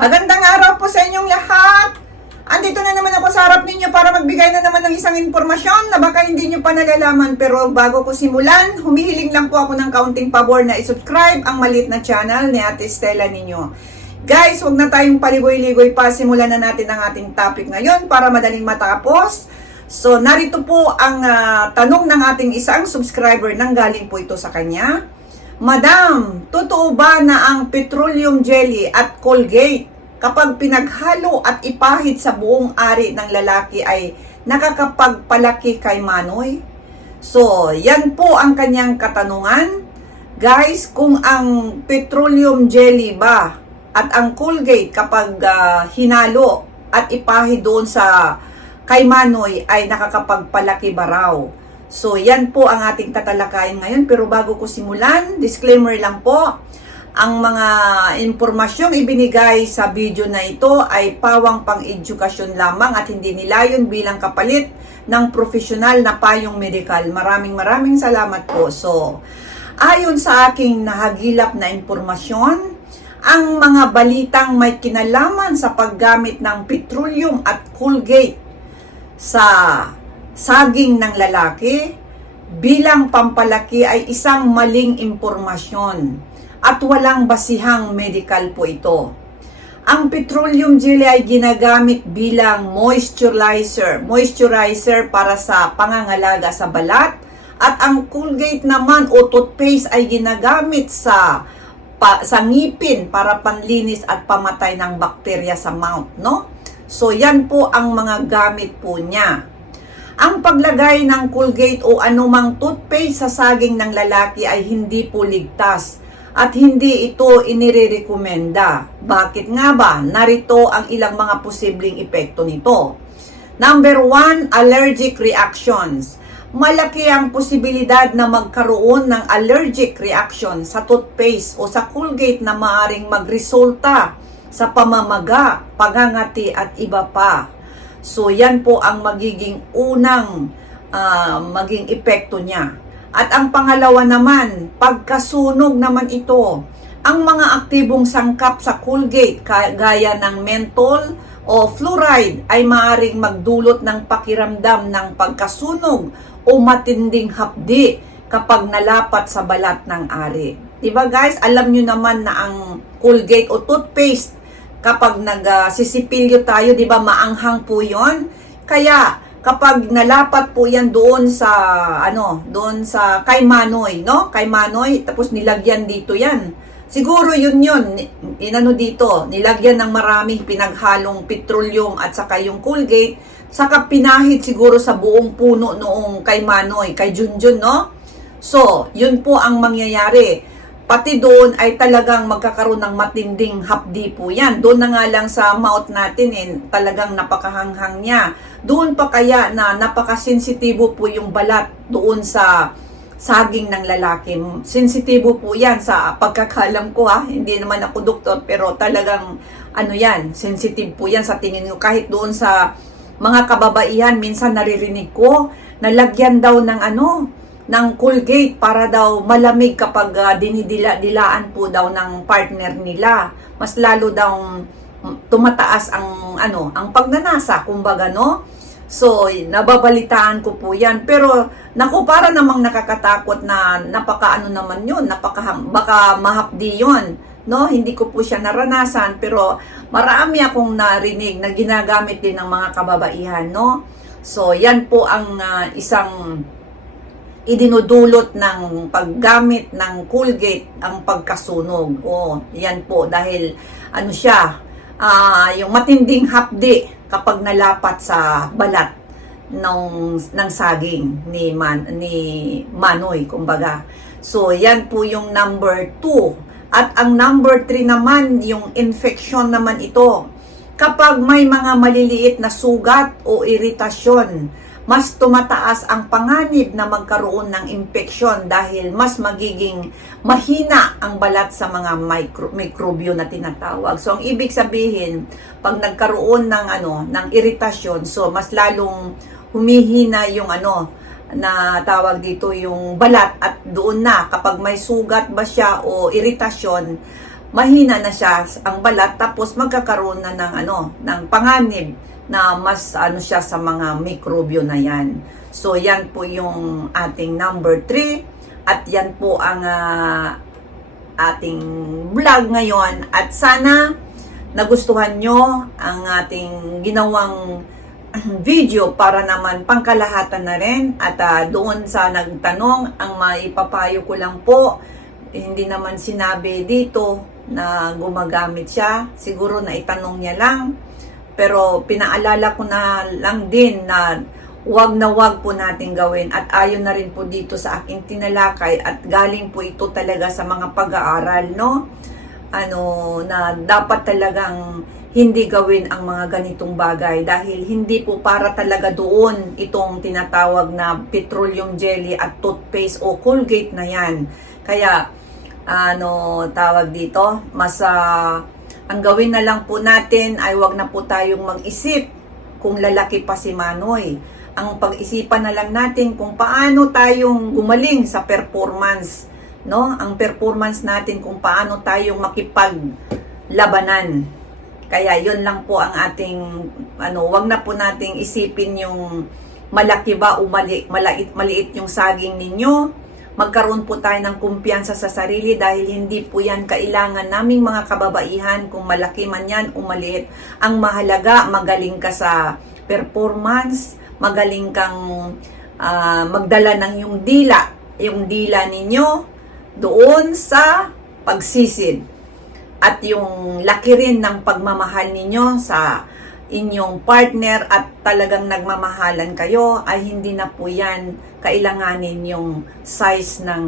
Magandang araw po sa inyong lahat! Andito na naman ako sa harap ninyo para magbigay na naman ng isang impormasyon na baka hindi nyo pa nalalaman pero bago ko simulan, humihiling lang po ako ng kaunting pabor na isubscribe ang maliit na channel ni Ate Stella ninyo. Guys, huwag na tayong paligoy-ligoy pa. Simulan na natin ang ating topic ngayon para madaling matapos. So, narito po ang ah, tanong ng ating isang subscriber nang galing po ito sa kanya. Madam, totoo ba na ang petroleum jelly at Colgate kapag pinaghalo at ipahid sa buong ari ng lalaki ay nakakapagpalaki kay Manoy? So, yan po ang kanyang katanungan. Guys, kung ang petroleum jelly ba at ang Colgate kapag ah, hinalo at ipahid doon sa kay Manoy ay nakakapagpalaki ba raw? So, yan po ang ating tatalakayin ngayon. Pero bago ko simulan, disclaimer lang po. Ang mga impormasyong ibinigay sa video na ito ay pawang pang-edukasyon lamang at hindi nilayon bilang kapalit ng profesional na payong medikal. Maraming maraming salamat po. So, ayon sa aking nahagilap na impormasyon, ang mga balitang may kinalaman sa paggamit ng petroleum at Colgate sa saging ng lalaki bilang pampalaki ay isang maling impormasyon at walang basihang medical po ito. Ang petroleum jelly ay ginagamit bilang moisturizer, moisturizer para sa pangangalaga sa balat at ang Colgate naman o toothpaste ay ginagamit sa pa, sa ngipin para panlinis at pamatay ng bakterya sa mouth, no? So yan po ang mga gamit po niya. Ang paglagay ng Colgate o anumang toothpaste sa saging ng lalaki ay hindi po ligtas at hindi ito inirerekomenda. Bakit nga ba? Narito ang ilang mga posibleng epekto nito. Number one, allergic reactions. Malaki ang posibilidad na magkaroon ng allergic reaction sa toothpaste o sa Colgate na maaring magresulta sa pamamaga, pagangati at iba pa. So yan po ang magiging unang ah, maging epekto niya. At ang pangalawa naman, pagkasunog naman ito. Ang mga aktibong sangkap sa Colgate gaya ng menthol o fluoride ay maaring magdulot ng pakiramdam ng pagkasunog o matinding hapdi kapag nalapat sa balat ng ari. 'Di ba guys? Alam nyo naman na ang Colgate o toothpaste kapag nagsisipilyo tayo, 'di ba, maanghang po 'yon. Kaya kapag nalapat po 'yan doon sa ano, doon sa kay Manoy, no? Kay Manoy tapos nilagyan dito 'yan. Siguro yun yun, inano dito, nilagyan ng maraming pinaghalong petroleum at saka yung Colgate, saka pinahid siguro sa buong puno noong kay Manoy, kay Junjun, no? So, yun po ang mangyayari. Pati doon ay talagang magkakaroon ng matinding hapdi po yan. Doon na nga lang sa mouth natin eh, talagang napakahanghang niya. Doon pa kaya na napakasensitibo po yung balat doon sa saging ng lalaki. Sensitibo po yan sa pagkakalam ko ha. Hindi naman ako doktor pero talagang ano yan, sensitive po yan sa tingin ko. Kahit doon sa mga kababaihan, minsan naririnig ko, nalagyan daw ng ano, ng Colgate para daw malamig kapag uh, dinidila-dilaan po daw ng partner nila. Mas lalo daw mm, tumataas ang ano, ang pagnanasa, kumbaga no. So, nababalitaan ko po 'yan. Pero naku, para namang nakakatakot na napaka ano naman 'yun, napaka baka mahapdi 'yun. No, hindi ko po siya naranasan pero marami akong narinig na ginagamit din ng mga kababaihan, no? So, 'yan po ang ah, isang idinudulot ng paggamit ng Colgate ang pagkasunog. O, yan po dahil ano siya, ah, yung matinding hapdi kapag nalapat sa balat ng ng saging ni Man ni Manoy kumbaga. So yan po yung number 2. At ang number 3 naman yung infection naman ito. Kapag may mga maliliit na sugat o iritasyon mas tumataas ang panganib na magkaroon ng infeksyon dahil mas magiging mahina ang balat sa mga micro, mikrobyo na tinatawag. So ang ibig sabihin, pag nagkaroon ng ano, ng iritasyon, so mas lalong humihina yung ano na tawag dito yung balat at doon na kapag may sugat ba siya o iritasyon mahina na siya ang balat tapos magkakaroon na ng ano ng panganib na mas ano siya sa mga mikrobyo na yan. So yan po yung ating number 3 at yan po ang ah, ating vlog ngayon. At sana nagustuhan nyo ang ating ginawang video para naman pangkalahatan na rin. At ah, doon sa nagtanong ang maipapayo ko lang po hindi naman sinabi dito na gumagamit siya. Siguro na itanong niya lang pero pinaalala ko na lang din na wag na wag po natin gawin at ayon na rin po dito sa aking tinalakay at galing po ito talaga sa mga pag-aaral no ano na dapat talagang hindi gawin ang mga ganitong bagay dahil hindi po para talaga doon itong tinatawag na petroleum jelly at toothpaste o Colgate na yan. Kaya ano tawag dito, mas ah, ang gawin na lang po natin ay wag na po tayong mag-isip kung lalaki pa si Manoy. Ang pag-isipan na lang natin kung paano tayong gumaling sa performance, no? Ang performance natin kung paano tayong makipaglabanan. Kaya yon lang po ang ating ano, wag na po nating isipin yung malaki ba o mali, maliit, maliit yung saging ninyo. Magkaroon po tayo ng kumpiyansa sa sarili dahil hindi po yan kailangan naming mga kababaihan kung malaki man yan o maliit. Ang mahalaga, magaling ka sa performance, magaling kang ah, magdala ng yung dila, yung dila ninyo doon sa pagsisid at yung laki rin ng pagmamahal ninyo sa inyong partner at talagang nagmamahalan kayo ay hindi na po yan kailanganin yung size ng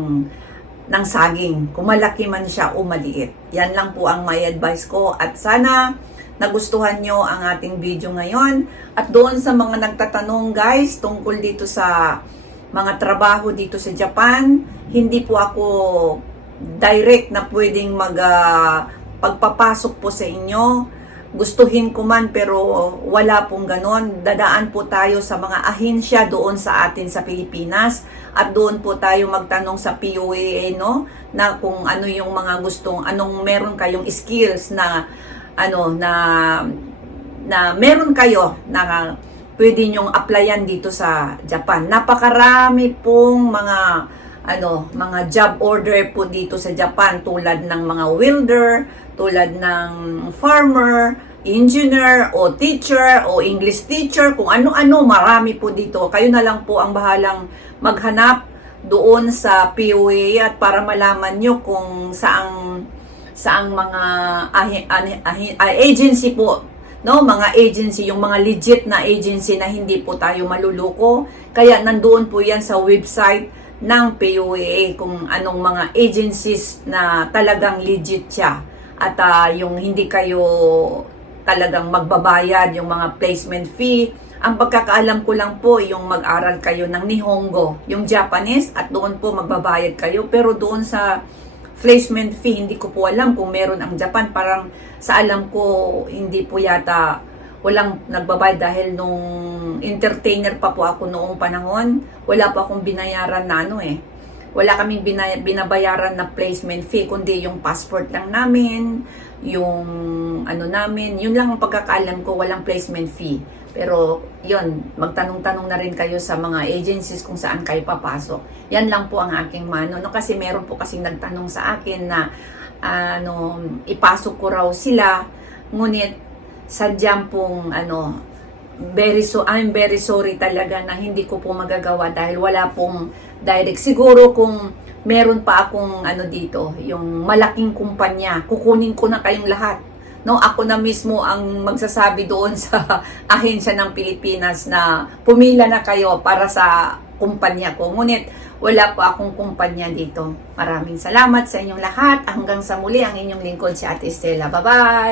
ng saging. Kung malaki man siya o maliit. Yan lang po ang may advice ko at sana nagustuhan nyo ang ating video ngayon. At doon sa mga nagtatanong guys tungkol dito sa mga trabaho dito sa Japan, hindi po ako direct na pwedeng mag ah, pagpapasok po sa inyo. Gustuhin ko man pero wala pong ganon. Dadaan po tayo sa mga ahensya doon sa atin sa Pilipinas at doon po tayo magtanong sa POAA no na kung ano yung mga gustong anong meron kayong skills na ano na na meron kayo na pwede nyong applyan dito sa Japan. Napakarami pong mga ano, mga job order po dito sa Japan tulad ng mga welder, tulad ng farmer, engineer o teacher o English teacher, kung ano-ano, marami po dito. Kayo na lang po ang bahalang maghanap doon sa POA at para malaman nyo kung saang saang mga ahi- ahi- ah, agency po no? Mga agency yung mga legit na agency na hindi po tayo maluluko kaya nandoon po yan sa website ng POAA kung anong mga agencies na talagang legit siya at ah, yung hindi kayo talagang magbabayad yung mga placement fee. Ang pagkakaalam ko lang po yung mag-aral kayo ng Nihongo, yung Japanese at doon po magbabayad kayo. Pero doon sa placement fee hindi ko po alam kung meron ang Japan. Parang sa alam ko hindi po yata walang nagbabayad dahil nung entertainer pa po ako noong panahon wala pa akong binayaran na ano eh wala kaming bina- binabayaran na placement fee kundi yung passport lang namin yung ano namin. Yun lang ang pagkakaalam ko walang placement fee. Pero yun magtanong-tanong na rin kayo sa mga agencies kung saan kayo papasok. Yan lang po ang aking mano no? Kasi meron po kasing nagtanong sa akin na ano ipasok ko raw sila. Ngunit sadyang pong ano very so I'm very sorry talaga na hindi ko po magagawa dahil wala pong direct siguro kung meron pa akong ano dito yung malaking kumpanya kukunin ko na kayong lahat. No ako na mismo ang magsasabi doon sa ahensya ng Pilipinas na pumila na kayo para sa kumpanya ko. Ngunit wala po akong kumpanya dito. Maraming salamat sa inyong lahat. Hanggang sa muli ang inyong lingkod si Ate Stella. Bye bye